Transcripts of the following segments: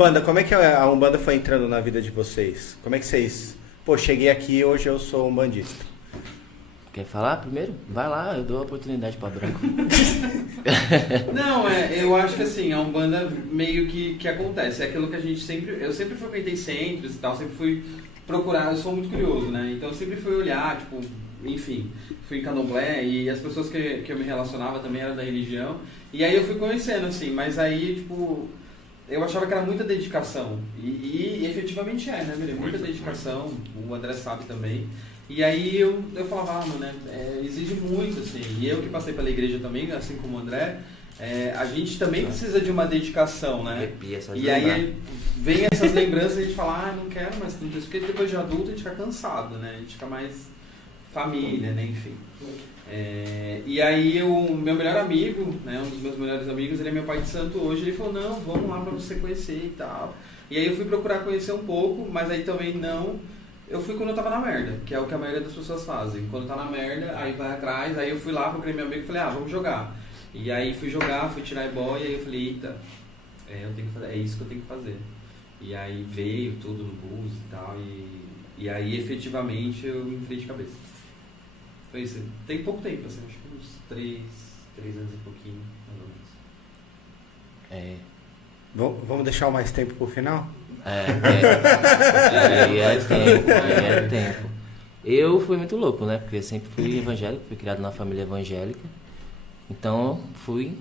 Umbanda, como é que a Umbanda foi entrando na vida de vocês? Como é que vocês... Pô, cheguei aqui, hoje eu sou umbandista. Quer falar primeiro? Vai lá, eu dou a oportunidade pra Branco. Não, eu acho que assim, a Umbanda meio que acontece. É aquilo que a gente sempre... Eu sempre frequentei centros e tal, sempre fui procurar, eu sou muito curioso, né? Então eu sempre fui olhar, tipo, enfim, fui em Candomblé e as pessoas que eu me relacionava também eram da religião. E aí eu fui conhecendo, assim, mas aí, tipo, eu achava que era muita dedicação. E efetivamente é, né, Miriam? Muita dedicação, o André sabe também. E aí eu falava, mano, né, exige muito, assim. E eu que passei pela igreja também, assim como o André, a gente também precisa de uma dedicação, né? E aí vem essas lembranças e a gente fala, não quero mais tanto isso, porque depois de adulto a gente fica cansado, né? A gente fica mais família, né, enfim. E aí o meu melhor amigo, né, um dos meus melhores amigos, ele é meu pai de santo hoje, ele falou, não, vamos lá pra você conhecer e tal. E aí eu fui procurar conhecer um pouco, mas aí também não... Eu fui quando eu tava na merda, que é o que a maioria das pessoas fazem. Quando tá na merda, aí vai atrás, aí eu fui lá, procurei meu amigo e falei, vamos jogar. E aí fui jogar, fui tirar ebó, e aí eu falei, eita, eu tenho que fazer, é isso que eu tenho que fazer. E aí veio tudo no bus e tal, e aí efetivamente eu entrei de cabeça. Foi isso, tem pouco tempo, assim, acho que uns 3 anos e pouquinho, mais ou menos. Vamos deixar o mais tempo pro final? É tempo. Eu fui muito louco, né? Porque eu sempre fui evangélico, fui criado numa família evangélica. Então fui,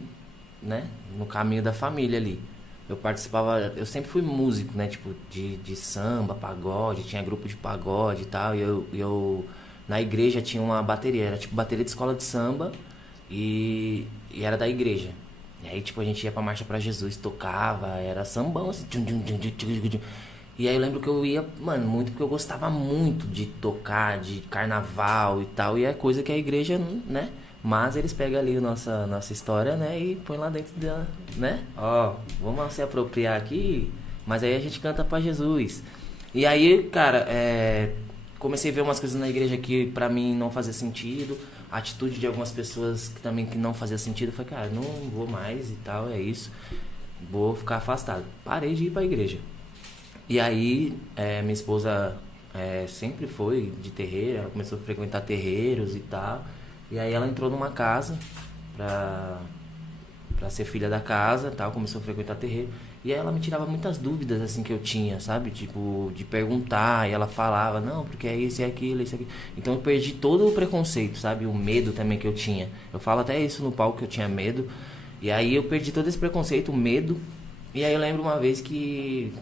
né, no caminho da família ali. Eu sempre fui músico, né? Tipo, de samba, pagode, tinha grupo de pagode e tal. E eu na igreja tinha uma bateria, era tipo bateria de escola de samba e era da igreja. E aí, tipo, a gente ia pra Marcha pra Jesus, tocava, era sambão, assim. E aí eu lembro que eu ia, mano, muito porque eu gostava muito de tocar, de carnaval e tal. E é coisa que a igreja, né? Mas eles pegam ali a nossa história, né? E põem lá dentro da, né? Vamos se apropriar aqui, mas aí a gente canta pra Jesus. E aí, cara, comecei a ver umas coisas na igreja que pra mim não fazia sentido. A atitude de algumas pessoas que não fazia sentido. Eu falei, cara, não vou mais e tal, é isso. Vou ficar afastado. Parei de ir pra igreja. E aí, minha esposa sempre foi de terreiro, ela começou a frequentar terreiros e tal. E aí ela entrou numa casa pra ser filha da casa, tal, começou a frequentar terreiro. E aí ela me tirava muitas dúvidas, assim, que eu tinha, sabe? Tipo, de perguntar, e ela falava, não, porque é isso, é aquilo, isso, é aquilo. Então eu perdi todo o preconceito, sabe? O medo também que eu tinha. Eu falo até isso no palco, que eu tinha medo. E aí eu perdi todo esse preconceito, o medo. E aí eu lembro uma vez que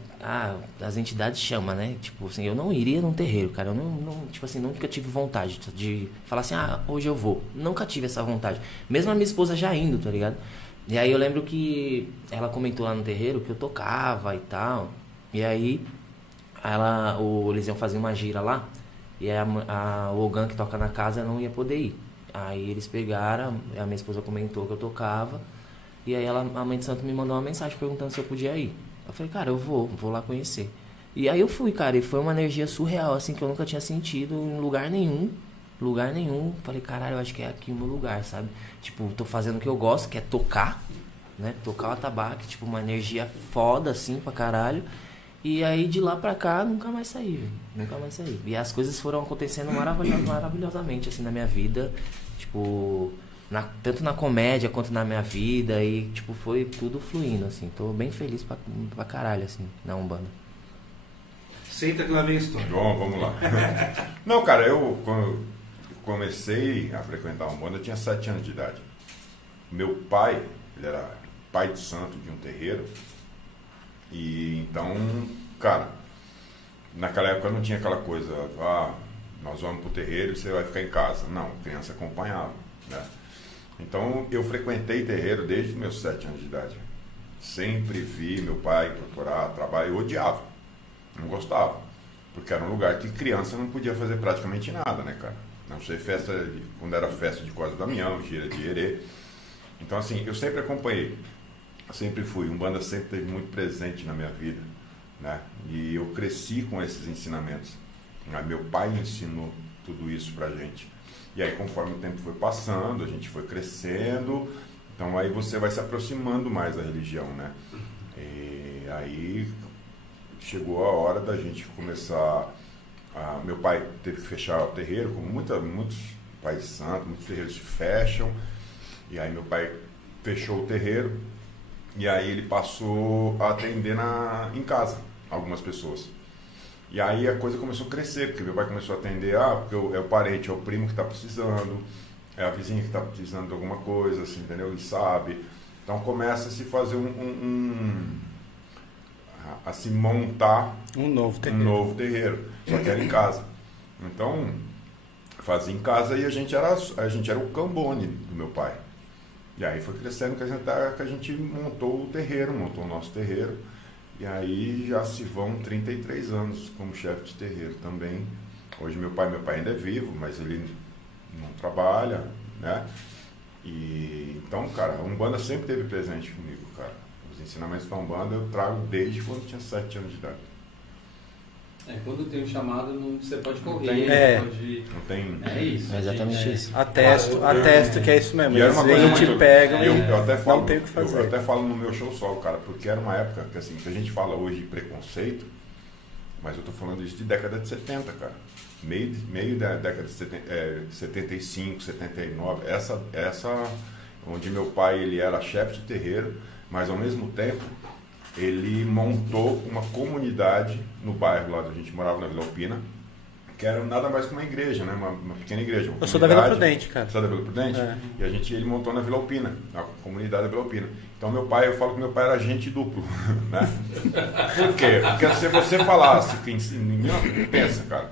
as entidades chamam, né? Tipo assim, eu não iria num terreiro, cara. Eu não tipo assim, nunca tive vontade de falar assim, hoje eu vou. Nunca tive essa vontade. Mesmo a minha esposa já indo, tá ligado? E aí eu lembro que ela comentou lá no terreiro que eu tocava e tal. E aí o Eliseu fazia uma gira lá. E aí o Ogan que toca na casa não ia poder ir. Aí eles pegaram, a minha esposa comentou que eu tocava. E aí a mãe de santo me mandou uma mensagem perguntando se eu podia ir. Eu falei, cara, eu vou lá conhecer. E aí eu fui, cara, e foi uma energia surreal, assim, que eu nunca tinha sentido em lugar nenhum. Falei, caralho, eu acho que é aqui o meu lugar, sabe? Tipo, tô fazendo o que eu gosto, que é tocar, né? Tocar o atabaque, tipo, uma energia foda, assim, pra caralho. E aí, de lá pra cá, nunca mais saí, velho. Nunca mais saí. E as coisas foram acontecendo maravilhosamente, assim, na minha vida. Tipo, tanto na comédia quanto na minha vida. E, tipo, foi tudo fluindo, assim. Tô bem feliz pra caralho, assim, na Umbanda. Senta que lá vem a história. Bom, vamos lá. Não, cara, quando eu comecei a frequentar a Umbanda, eu tinha 7 anos de idade. Meu pai, ele era pai de santo de um terreiro. E então, cara, naquela época não tinha aquela coisa, nós vamos pro terreiro e você vai ficar em casa. Não, criança acompanhava, né? Então eu frequentei terreiro desde os meus 7 anos de idade. Sempre vi meu pai procurar trabalho, eu odiava, não gostava, porque era um lugar que criança não podia fazer praticamente nada, né, cara? Não sei, quando era festa de Cosme Damião, gira de Herê. Então assim, eu sempre acompanhei. Sempre fui, Umbanda sempre esteve muito presente na minha vida, né? E eu cresci com esses ensinamentos. Meu pai ensinou tudo isso pra gente. E aí, conforme o tempo foi passando, a gente foi crescendo, então aí você vai se aproximando mais da religião, né? E E aí chegou a hora da gente começar. Meu pai teve que fechar o terreiro, como muitos pais santos, muitos terreiros se fecham. E aí meu pai fechou o terreiro e aí ele passou a atender em casa algumas pessoas. E aí a coisa começou a crescer, porque meu pai começou a atender, porque é o parente, é o primo que está precisando, é a vizinha que está precisando de alguma coisa, assim, entendeu? E sabe. Então começa a se fazer a se montar um novo terreiro, só que era em casa. Então, fazia em casa e a gente era o cambone do meu pai. E aí foi crescendo que a gente montou o nosso terreiro. E aí já se vão 33 anos como chefe de terreiro também. Hoje meu pai ainda é vivo, mas ele não trabalha, né? E então, cara, a Umbanda sempre esteve presente comigo, cara. Os ensinamentos da Umbanda eu trago desde quando eu tinha 7 anos de idade. Quando tem um chamado, você pode correr, pode... Não tem... É isso. É exatamente isso. Atesto que é isso mesmo. E era uma coisa a gente muito... pega eu até falo, não tem o que fazer. Eu até falo no meu show solo, cara, porque era uma época que, assim, que a gente fala hoje de preconceito, mas eu tô falando isso de década de 70, cara. Meio da década de 75, 79, essa onde meu pai ele era chefe de terreiro, mas ao mesmo tempo ele montou uma comunidade no bairro lá onde a gente morava, na Vila Alpina, que era nada mais que uma igreja, né? Uma pequena igreja. Eu sou da Vila Prudente, cara. Você é da Vila Prudente? É. E ele montou na Vila Alpina, a comunidade da Vila Alpina. Então eu falo que meu pai era agente duplo, né? Por quê? Porque se você falasse que pensa, cara,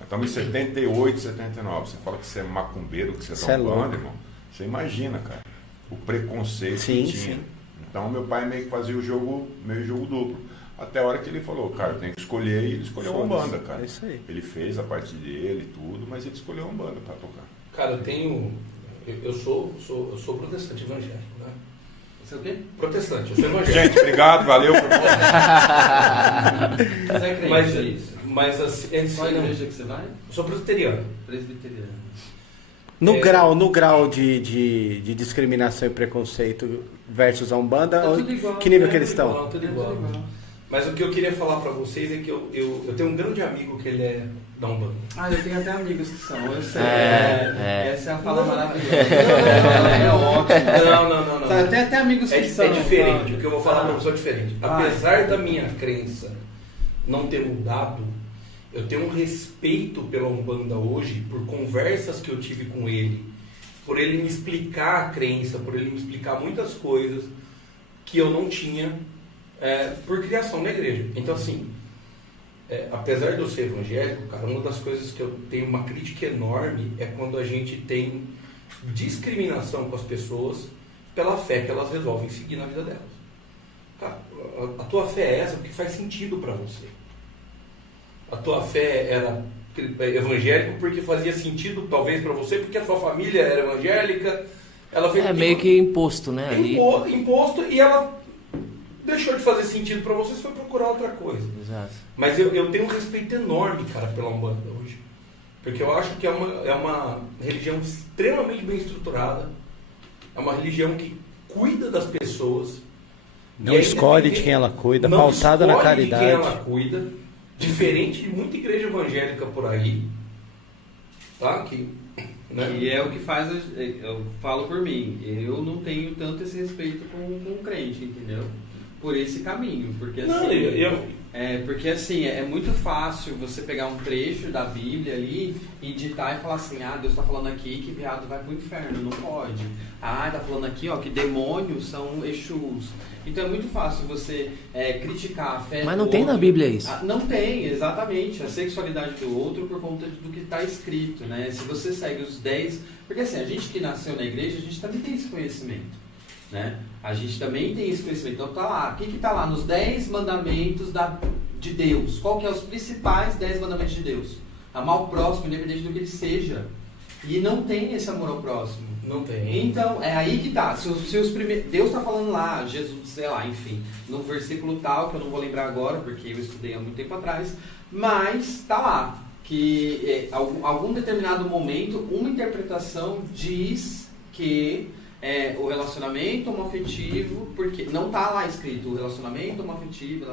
estamos em 78, 79, você fala que você é macumbeiro, que você é Umbanda, irmão, você imagina, cara, o preconceito que tinha. Sim. Então meu pai meio que fazia meio jogo duplo. Até a hora que ele falou, cara, eu tenho que escolher, e ele escolheu a Umbanda, cara. É isso aí. Ele fez a parte dele, tudo, mas ele escolheu a Umbanda para tocar. Cara, eu sou protestante evangélico, né? Você é o quê? Protestante, eu sou evangélico. Gente, obrigado, valeu. Você é crente, é isso? Mas assim, qual igreja que você vai? Eu sou presbiteriano. Presbiteriano. No grau de discriminação e preconceito versus a Umbanda, que nível que eles estão? Tudo igual. Mas o que eu queria falar pra vocês é que eu tenho um grande amigo que ele é da Umbanda. Eu tenho até amigos que são, eu sei. Essa é a fala maravilhosa. É ótimo. Não. Eu tenho até amigos que são. É diferente, o que eu vou falar pra você é diferente. Apesar da minha crença não ter mudado, eu tenho um respeito pela Umbanda hoje, por conversas que eu tive com ele, por ele me explicar a crença, por ele me explicar muitas coisas que eu não tinha por criação na igreja. Então, assim, apesar de eu ser evangélico, cara, uma das coisas que eu tenho uma crítica enorme é quando a gente tem discriminação com as pessoas pela fé que elas resolvem seguir na vida delas. Cara, a tua fé é essa porque faz sentido para você. A tua fé era evangélica porque fazia sentido, talvez, para você, porque a sua família era evangélica. Ela fez meio que imposto, né? Imposto, e ela deixou de fazer sentido para você, você foi procurar outra coisa. Exato. Mas eu tenho um respeito enorme, cara, pela Umbanda hoje. Porque eu acho que é uma religião extremamente bem estruturada. É uma religião que cuida das pessoas. Não escolhe de quem ela cuida, pautada na caridade. De quem ela cuida, diferente de muita igreja evangélica por aí, tá? Né? E é o que faz, eu falo por mim, eu não tenho tanto esse respeito com o crente, entendeu? Por esse caminho, porque assim... porque assim, é muito fácil você pegar um trecho da Bíblia ali e ditar e falar assim, Deus está falando aqui que viado vai pro inferno, não pode. Está falando aqui, que demônios são Exus. Então é muito fácil você criticar a fé do outro. Mas não tem na Bíblia isso. Não tem, exatamente. A sexualidade do outro por conta do que está escrito, né? Se você segue os 10... Porque assim, a gente que nasceu na igreja, a gente também tem esse conhecimento, né? A gente também tem esse conhecimento. Então tá lá. O que tá lá? Nos 10 mandamentos de Deus. Qual que é os principais 10 mandamentos de Deus? Amar o próximo, independente do que ele seja. E não tem esse amor ao próximo. Não tem. Então, é aí que tá. Se os primeiros... Deus tá falando lá, Jesus, sei lá, enfim, no versículo tal, que eu não vou lembrar agora, porque eu estudei há muito tempo atrás, mas tá lá. Que algum determinado momento, uma interpretação diz que o relacionamento homoafetivo, porque não tá lá escrito o relacionamento homoafetivo,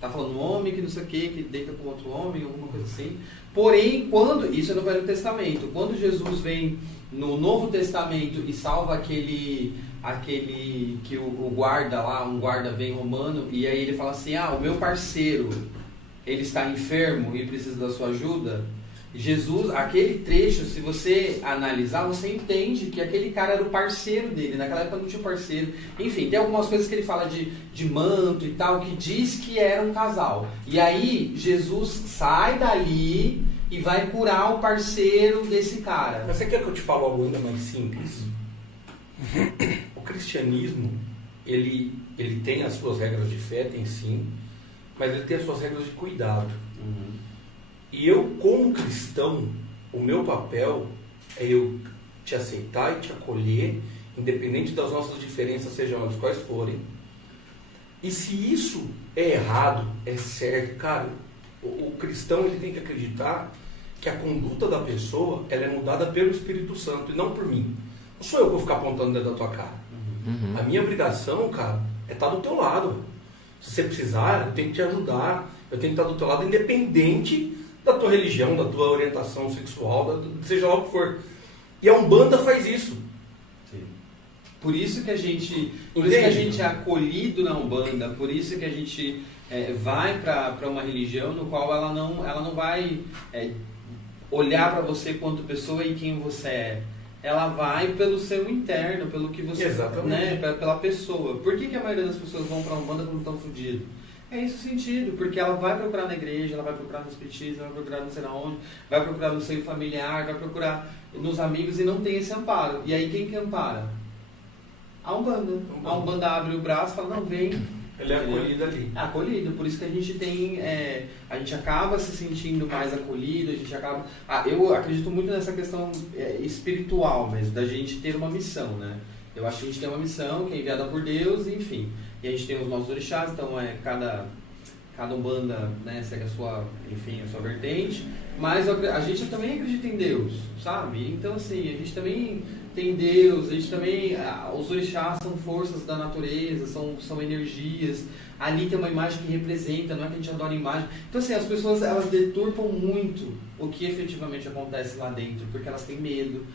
tá falando um homem que não sei o que deita com outro homem, alguma coisa assim. Porém, isso é no Velho Testamento, quando Jesus vem no Novo Testamento e salva aquele que o guarda lá, um guarda vem romano, e aí ele fala assim, o meu parceiro, ele está enfermo e precisa da sua ajuda. Jesus, aquele trecho, se você analisar, você entende que aquele cara era o parceiro dele. Naquela época não tinha parceiro. Enfim, tem algumas coisas que ele fala de manto e tal, que diz que era um casal. E aí, Jesus sai dali e vai curar o parceiro desse cara. Mas você quer que eu te fale algo ainda mais simples? O cristianismo, ele tem as suas regras de fé, tem sim, mas ele tem as suas regras de cuidado. E eu, como cristão, o meu papel é eu te aceitar e te acolher, independente das nossas diferenças, sejam elas quais forem. E se isso é errado, é certo, cara, o cristão ele tem que acreditar que a conduta da pessoa ela é mudada pelo Espírito Santo e não por mim. Não sou eu que vou ficar apontando dentro da tua cara. A minha obrigação, cara, é estar do teu lado. Se você precisar, eu tenho que te ajudar. Eu tenho que estar do teu lado, independente da tua religião, da tua orientação sexual, seja lá o que for. E a Umbanda faz isso. Sim. Por isso que a gente é acolhido na Umbanda, por isso que a gente vai para uma religião no qual ela não vai olhar para você quanto pessoa e quem você é. Ela vai pelo seu interno, pelo que você... Exatamente. Né, pela pessoa. Por que a maioria das pessoas vão para a Umbanda quando estão fodidos? É esse o sentido, porque ela vai procurar na igreja, ela vai procurar no espiritismo, ela vai procurar não sei na onde, vai procurar no seio familiar, vai procurar nos amigos e não tem esse amparo. E aí quem que ampara? A Umbanda. A Umbanda abre o braço e fala, não, vem. Ele é acolhido ali. É acolhido, por isso que a gente tem, a gente acaba se sentindo mais acolhido, a gente acaba... eu acredito muito nessa questão espiritual mesmo, da gente ter uma missão, né? Eu acho que a gente tem uma missão que é enviada por Deus, enfim. E a gente tem os nossos orixás, então cada Umbanda, né, segue a sua vertente, mas a gente também acredita em Deus, sabe? Então assim, a gente também tem Deus, a gente também, os orixás são forças da natureza, são energias, ali tem uma imagem que representa, não é que a gente adora imagem. Então assim, as pessoas elas deturpam muito o que efetivamente acontece lá dentro, porque elas têm medo.